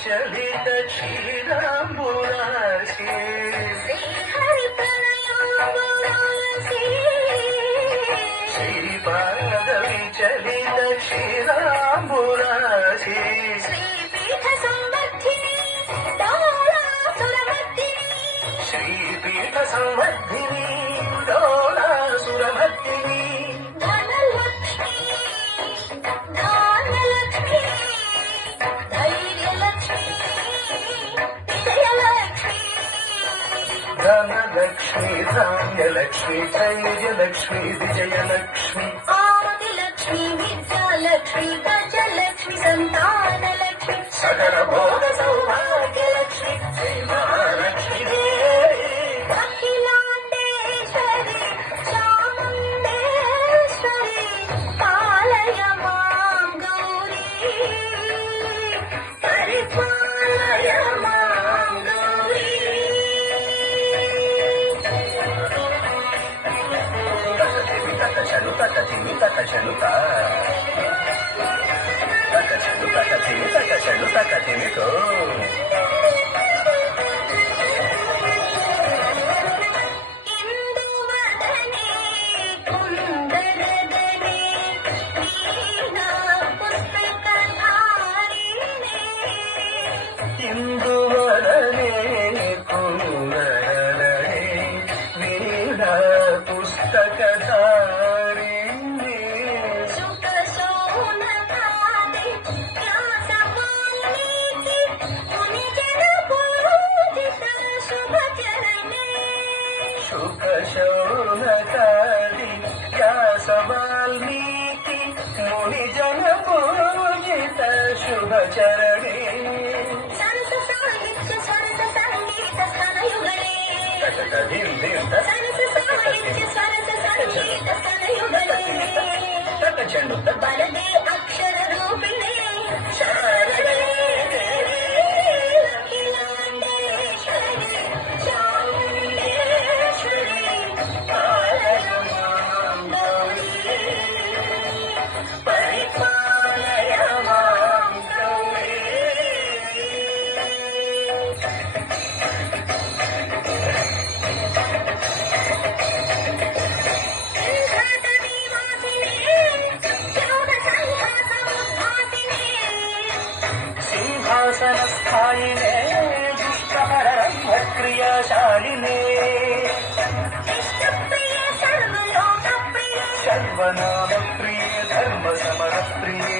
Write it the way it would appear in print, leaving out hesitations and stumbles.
విచలిత క్షీరాంబురాశి శ్రీపాద విచలిత క్షీరాంబురాశి శ్రీపీఠ సంవర్ధిని డోలాసురమర్దిని ధనలక్ష్మి ధాన్యలక్ష్మి ధైర్యలక్ష్మి విజయలక్ష్మి ఆదిలక్ష్మి విద్యాలక్ష్మి గజలక్ష్మి సంతానలక్ష్మి సకల భోగ సౌభాగ్యలక్ష్మి శ్రీ మహాలక్ష్మి అఖిలాండేశ్వరి చాముండేశ్వరి పాలయ మాం గౌరీ పరిపాలయ మాం గౌరీ చలుత కథిమిత కచలుత కచలుత కథిమిత కచలుత కథిమితో ఇందువలనే కుందరనే వీణా పుస్తకధారిణి శుక శౌనకాది వ్యాస వాల్మీకి ముని జన పూజిత శుభచరణే బలదే అక్షర రూపిణి అఖిలాండేశ్వరి చాముండేశ్వరి పాలయ మాం గౌరీ పరిపాలయ మాం గౌరీ సింహాసనస్థాయినే దుష్టహరక్రియాశాలినే సర్వనామ ప్రియ ధర్మ సమర ప్రియే